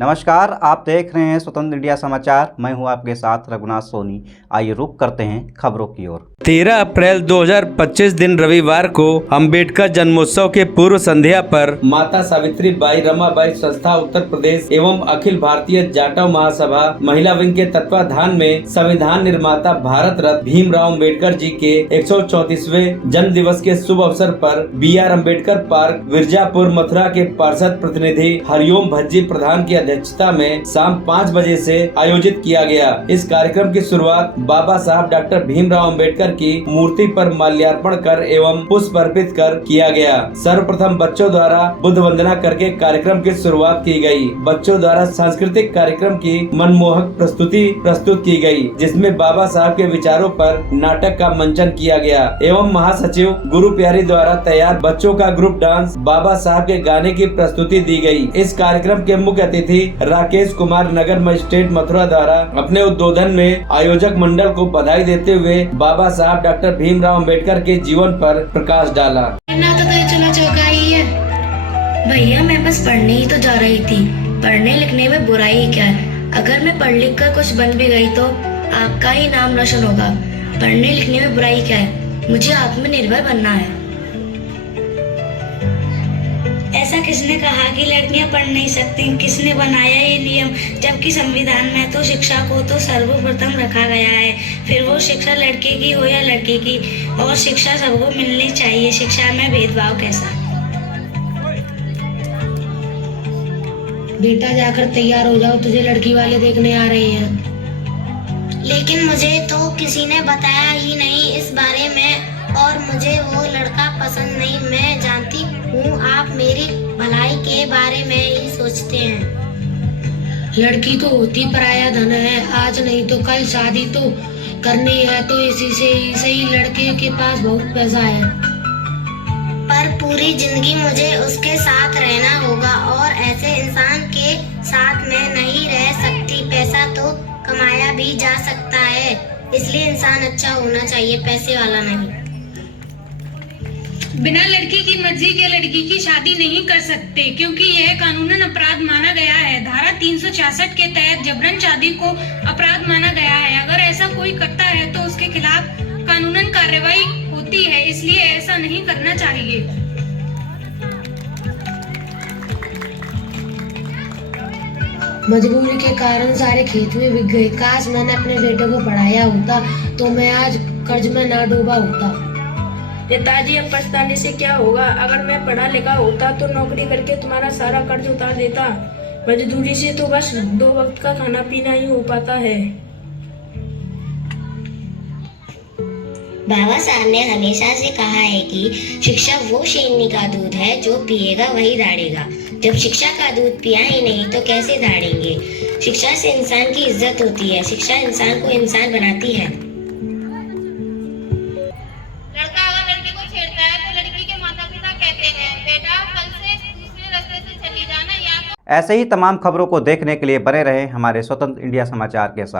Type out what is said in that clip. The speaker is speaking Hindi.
नमस्कार, आप देख रहे हैं स्वतंत्र इंडिया समाचार। मैं हूं आपके साथ रघुनाथ सोनी। आइए रुक करते हैं खबरों की ओर। 13 अप्रैल 2025 दिन रविवार को अंबेडकर जन्मोत्सव के पूर्व संध्या पर माता सावित्री बाई रमाबाई संस्था उत्तर प्रदेश एवं अखिल भारतीय जाटव महासभा महिला विंग के तत्वाधान में संविधान निर्माता भारत रत्न भीमराव अंबेडकर जी के 134वें जन्म दिवस के शुभ अवसर पर BR अम्बेडकर पार्क विरजापुर मथुरा के पार्षद प्रतिनिधि हरिओम भज्जी प्रधान की अध्यक्षता में शाम 5 बजे से आयोजित किया गया। इस कार्यक्रम की शुरुआत बाबा साहब डॉक्टर भीमराव अंबेडकर की मूर्ति पर माल्यार्पण कर एवं पुष्प अर्पित कर किया गया। सर्वप्रथम बच्चों द्वारा बुद्ध वंदना करके कार्यक्रम की शुरुआत की गई। बच्चों द्वारा सांस्कृतिक कार्यक्रम की मनमोहक प्रस्तुति प्रस्तुत की गई, जिसमें बाबा साहब के विचारों पर नाटक का मंचन किया गया एवं महासचिव गुरु प्यारी द्वारा तैयार बच्चों का ग्रुप डांस बाबा साहब के गाने की प्रस्तुति दी गई। इस कार्यक्रम के मुख्य अतिथि राकेश कुमार नगर मजिस्ट्रेट मथुरा द्वारा अपने उद्बोधन में आयोजक मंडल को बधाई देते हुए बाबा साहब डॉक्टर भीमराव अंबेडकर के जीवन पर प्रकाश डाला। चला चौका ही है भैया, मैं बस पढ़ने ही तो जा रही थी। पढ़ने लिखने में बुराई क्या है? अगर मैं पढ़ लिख कर कुछ बन भी गई तो आपका ही नाम रोशन होगा। पढ़ने लिखने में बुराई क्या है? मुझे आत्मनिर्भर बनना है। ऐसा किसने कहा कि लड़कियां पढ़ नहीं सकती? किसने बनाया ये नियम? जबकि संविधान में तो शिक्षा को तो सर्वप्रथम रखा गया है, फिर वो शिक्षा लड़के की हो या लड़की की, और शिक्षा सबको मिलनी चाहिए। शिक्षा में भेदभाव कैसा? बेटा जाकर तैयार हो जाओ, तुझे लड़की वाले देखने आ रहे हैं। लेकिन मुझे तो किसी ने बताया ही नहीं इस बारे में, और मुझे वो लड़का पसंद नहीं। मैं जानती हूँ आप मेरी भलाई के बारे में ही सोचते हैं। लड़की तो होती पराया धन है, आज नहीं तो कल शादी तो करनी है, तो इसी से सही लड़के के पास बहुत पैसा है, पर पूरी जिंदगी मुझे उसके साथ रहना होगा, और ऐसे इंसान के साथ मैं नहीं रह सकती। पैसा तो कमाया भी जा सकता है, इसलिए इंसान अच्छा होना चाहिए, पैसे वाला नहीं। बिना लड़की की मर्जी के लड़की की शादी नहीं कर सकते, क्योंकि यह कानूनन अपराध माना गया है। धारा 366 के तहत जबरन शादी को अपराध माना गया है। अगर ऐसा कोई करता है तो उसके खिलाफ कानूनन कार्रवाई होती है, इसलिए ऐसा नहीं करना चाहिए। मजबूरी के कारण सारे खेत में बिक गए। काश मैंने अपने बेटे को पढ़ाया होता तो मैं आज कर्ज में ना डूबा होता। पिताजी, अब पछताने से क्या होगा? अगर मैं पढ़ा लिखा होता तो नौकरी करके तुम्हारा सारा कर्ज उतार देता। मजदूरी से तो बस 2 वक्त का खाना पीना ही हो पाता है। बाबा साहब ने हमेशा से कहा है कि शिक्षा वो शेरनी का दूध है, जो पिएगा वही दाढ़ेगा। जब शिक्षा का दूध पिया ही नहीं तो कैसे दाढ़ेंगे? शिक्षा से इंसान की इज्जत होती है। शिक्षा इंसान को इंसान बनाती है। लड़का अगर लड़की को छेड़ता है तो लड़की के माता पिता कहते हैं, बेटा कल से दूसरे रास्ते से चली जाना। या तो ऐसे ही तमाम खबरों को देखने के लिए बने रहे हमारे स्वतंत्र इंडिया समाचार के साथ।